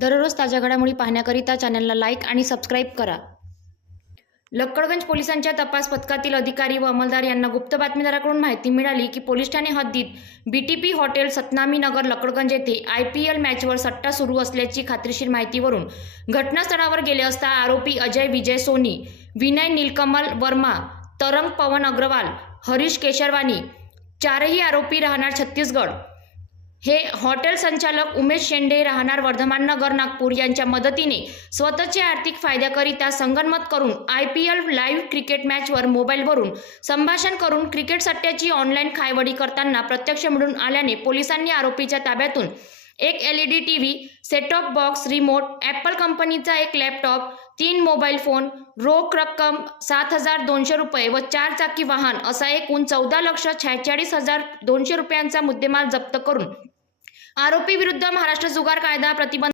दररोज ताज्या घडामोडी पाहण्याकरिता चॅनलला लाईक आणि सबस्क्राईब करा. लक्कडगंज पोलिसांच्या तपास पथकातील अधिकारी व अंमलदार यांना गुप्त बातमीदाराकडून माहिती मिळाली की पोलीस ठाणे हद्दीत बीटीपी हॉटेल सतनामी नगर लक्कडगंज येथे IPL मॅचवर सट्टा सुरू असल्याची खात्रीशीर माहितीवरून घटनास्थळावर गेले असता आरोपी अजय विजय सोनी, विनय नीलकमल वर्मा, तरंग पवन अग्रवाल, हरीश केशरवानी, चारही आरोपी राहणार छत्तीसगड हे हॉटेल संचालक उमेश शेंडे राहणार वर्धमान नगर नागपूर यांच्या मदतीने स्वतःच्या आर्थिक फायद्याकरिता संगनमत करून IPL लाईव्ह क्रिकेट मॅचवर मोबाईलवरून संभाषण करून क्रिकेट सट्ट्याची ऑनलाईन खायवडी करताना प्रत्यक्ष मिळून आल्याने पोलिसांनी आरोपीच्या ताब्यातून एक LED TV, set top box, remote, Apple कंपनीचा एक लॅपटॉप, 3 मोबाईल फोन, रोख रक्कम 7,200 रुपये व 4 चाकी वाहन असा एकूण 14,46,200 रुपयांचा मुद्देमाल जप्त करून आरोपी विरुद्ध महाराष्ट्र जुगार कायदा प्रतिबंध